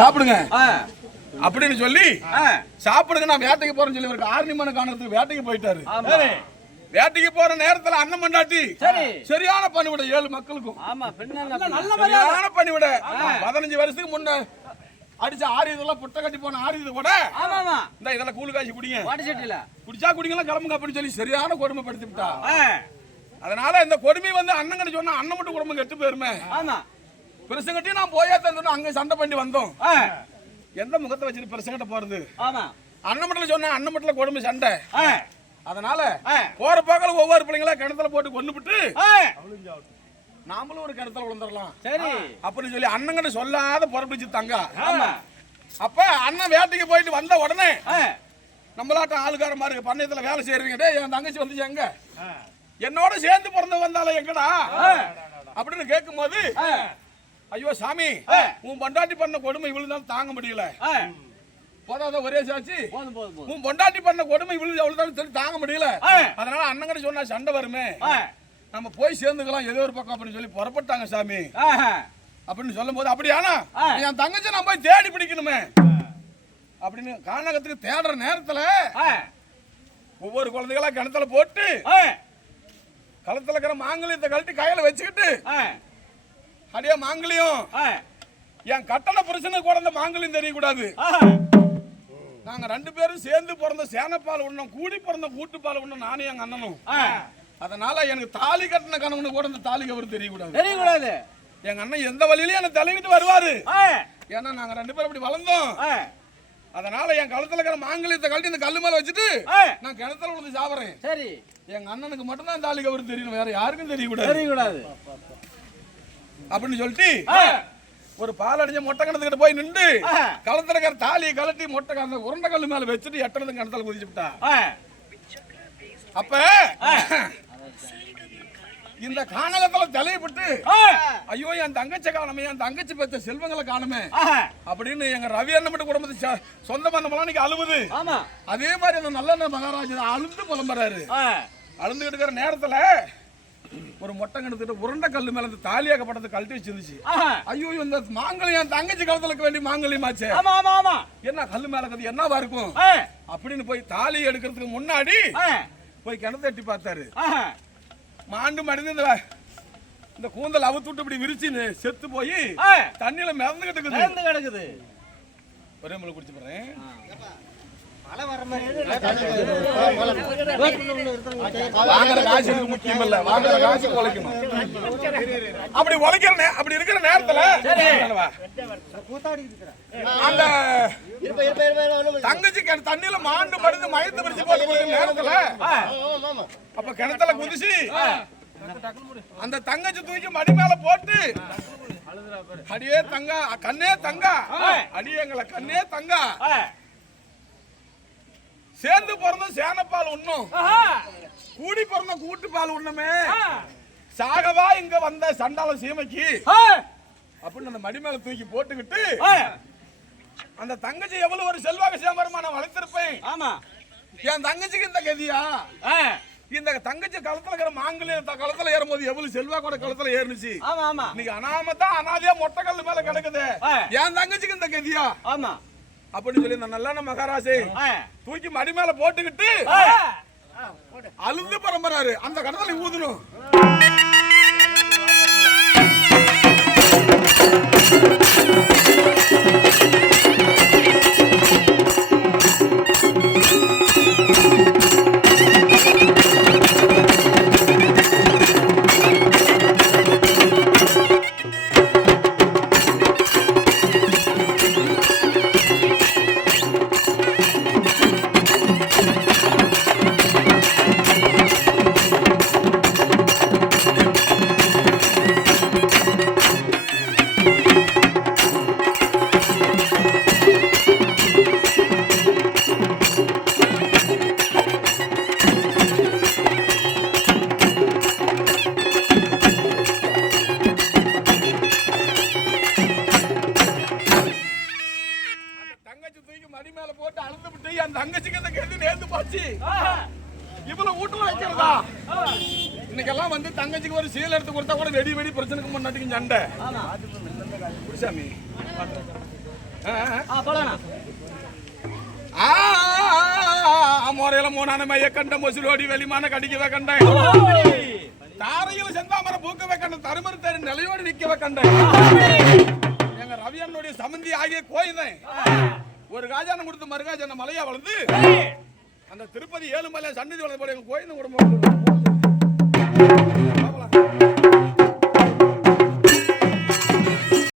சாப்பிடுங்க அப்படின்னு சொல்லி சாப்பிடுங்க, நான் வேட்டைக்கு போறேன்னு சொல்லி ஒரு ஆர்னிமான காரணத்துக்கு வேட்டைக்கு போயிட்டாரு. வேட்டைக்கு போற நேரத்துல அண்ணன் மண்டாட்டி சரியான பணிவிட 7 மக்களுக்கும் சரியான பணிவிட. 15 வருஷத்துக்கு முன்ன அடிச்ச ஆரியதெல்லாம் புட்டை கட்டி போன ஆரியது கூட இந்த இதெல்லாம் கூழு காய்ச்சி குடிங்க, குடிச்சா குடிங்கலாம் கிளம்புங்க அப்படின்னு சொல்லி சரியான கொடுமைப்படுத்தி விட்டா. அதனால இந்த கொடுமை வந்து அண்ணன் சொன்னா அண்ணன் மட்டும் குடும்பம் கெட்டு போயிருமே. பெருசங்கட்டி நான் போயா தந்தோம், அங்க சண்டை பண்ணி வந்தோம். எந்த முகத்தை வச்சுட்டு பெருசங்கிட்ட போறது? அண்ணன் மட்டும் சொன்னா அண்ணன் மட்டும் கொடுமை சண்டை. அதனால போற பக்கல ஒவ்வொரு பிள்ளைங்களா கிணத்துல போட்டு கொண்டுபிட்டு நாமளும் ஒரு கிணத்துல விழுந்துடலாம் அப்படின்னு சொல்லி அண்ணன் சொல்லாத புறப்பிடிச்சு தங்க. அப்ப அண்ணன் வேட்டைக்கு போயிட்டு வந்த உடனே நம்மளாட்ட ஆளுக்கார மாதிரி பண்ணையத்துல வேலை செய்யறீங்க, என் தங்கச்சி வந்து எங்க என்னோட சேர்ந்து பிறந்து வந்தாலும் எங்கடா அப்படின்னு கேட்கும் போது, ஐயோ சாமி உன் பொண்டாட்டி பண்ண கொடுமை இவ்வளவுதான் தாங்க முடியல, போதாத ஒரே சாட்சி உன் பொண்டாட்டி பண்ண கொடுமை இவ்வளவுதான் சொல்லி தாங்க முடியல, அதனால அண்ணன் சொன்னா சண்டை வருமே, நம்ம போய் சேர்ந்துக்கலாம் ஏதோ ஒரு பக்கம் அப்படின்னு சொல்லி புறப்பட்டாங்க சாமி அப்படின்னு சொல்லும் போது, அப்படியானா என் தங்கச்சி நான் போய் தேடி பிடிக்கணுமே அப்படின்னு கானகத்துக்கு தேடுற நேரத்துல ஒவ்வொரு குழந்தைகளா கிணத்துல போட்டு களத்துல இருக்கிற மாங்கல்யத்தை கழட்டி கையில வச்சுக்கிட்டு, அடியா மாங்கல்யம் என் கட்டண புருஷனுக்கு கூட அந்த மாங்கல்யம் தெரியக்கூடாது, நாங்க 2 பேரும் சேர்ந்து பிறந்த சேனப்பால் உண்ணோம், கூடி பிறந்த கூட்டுப்பால் உண்ணோம் நானும் எங்க அண்ணனும், அதனால எனக்கு தாலி கட்டின கணவனு கூட அந்த தாலி கவர் தெரியக்கூடாது, எங்க அண்ணன் எந்த வழியிலயும் எனக்கு தலைவிட்டு வருவாரு, ஏன்னா நாங்க 2 பேரும் அப்படி வளர்ந்தோம், அதனால என் கழுத்துல இருக்கிற மாங்கல்யத்தை கழட்டி இந்த கல்லு மேல வச்சுட்டு நான் கிணத்துல விழுந்து சாப்பிடுறேன், எங்க அண்ணனுக்கு மட்டும் தான் தாலி கவர் தெரியணும், வேற யாருக்கும் தெரியக்கூடாது அப்படின்னு சொல்லிட்டு ஒரு பால் அடிஞ்ச மொட்டை கிணத்துக்கிட்ட போய் நின்று களத்துல இருக்கிற தாலியை கழட்டி மொட்டை அந்த உருண்டை கல்லு மேல வச்சுட்டு எட்டனது கிணத்துல குதிச்சு விட்டா. அப்ப இந்த கானகத்துல தலையப்பட்டு ஐயோ என் தங்கச்சி காணமே, என் தங்கச்சி பெற்ற செல்வங்களை காணுமே அப்படின்னு எங்க ரவி அண்ணன் மட்டும் குடும்பத்தை சொந்த பந்தமெல்லாம் அழுவுது. அதே மாதிரி அந்த நல்ல மகாராஜா அழுந்து புலம்புறாரு. அழுந்துகிட்டு இருக்கிற நேரத்துல ஒரு மொட்டை கிணத்துட்டு உருண்டை கல்லு மேல தாலியாக்கப்பட்டது கழட்டி வச்சிருந்துச்சு. ஐயோ இந்த மாங்கல்யம் தங்கச்சி காலத்துல வேண்டிய மாங்கல்யமாச்சு, என்ன கல்லு மேல கது என்னவா இருக்கும் அப்படின்னு போய் தாலி எடுக்கிறதுக்கு முன்னாடி போய் கிணத்து எட்டி பார்த்தாரு. மாண்டு மடிந்து இந்த கூந்தல் அவுத்துட்டு இப்படி விரிச்சு செத்து போய் தண்ணியில மிதந்துகிட்டு கிடக்குது. ஒரே முறை குடிச்சு போறேன். முக்கியம் இல்ல, வாங்குற காசு உழைக்கணும். அப்படி உழைக்கிற அப்படி இருக்கிற நேரத்துல அந்த தங்கச்சி தண்ணியில மாண்டு மடிந்து மயத்து பிடிச்சு போட்டு நேரத்துல அப்ப கிணத்துல குதிச்சு அந்த தங்கச்சி தூக்கி மடி மேல போட்டு, அடியே தங்க கண்ணே தங்க, அடியங்களை கண்ணே தங்க, சேர்ந்து பிறந்த சேனப்பால் உண்ணும், கூடி பிறந்த கூட்டு பால் உண்ணுமே, சாகவா இங்க வந்த சண்டால சீமைக்கு அப்படின்னு அந்த மடி மேல தூக்கி போட்டுக்கிட்டு, அந்த தங்கச்சி எவ்வளவு ஒரு செல்வாக்கு சேமரமா நான் வளர்த்திருப்பேன், என் தங்கச்சிக்கு இந்த கதியா, இந்த தங்கச்சி களத்துல இருக்கிற மாங்கல்யம் களத்துல ஏறும்போது எவ்வளவு செல்வாக்கோட களத்துல ஏறுனுச்சு, இன்னைக்கு அனாமத்தா அனாதையா மொட்டை கல்லு மேல கிடக்குது, என் தங்கச்சிக்கு இந்த கதியா அப்படின்னு சொல்லி இந்த நல்ல மகாராஜை தூக்கி மடி மேல போட்டுக்கிட்டு அழுந்து பரம்பராரு. அந்த கடத்துல ஊதணும். இன்னைக்கெல்லாம் வந்து தங்கச்சிக்கு ஒரு சீல் எடுத்து கொடுத்தா கூட வெடி வெடி பிரச்சனைக்கு முன்னாடி சண்டை. முறையில மூணான மைய கண்ட மொசிலோடி வெளிமான கடிக்கவே கண்டேன் தாரையில் செந்தாமரை பூக்கவே கண்டேன் தருமறு நிலையோடு நிக்கவே கண்டேன் எங்க ரவியனுடைய சமந்தி ஆகிய கோயில்தான் ஒரு காஜானம் கொடுத்து மறுகாஜான மலையா வளர்ந்து அந்த திருப்பதி ஏழுமலை சன்னதி வளர்ந்து எங்க கோயில் குடும்பம்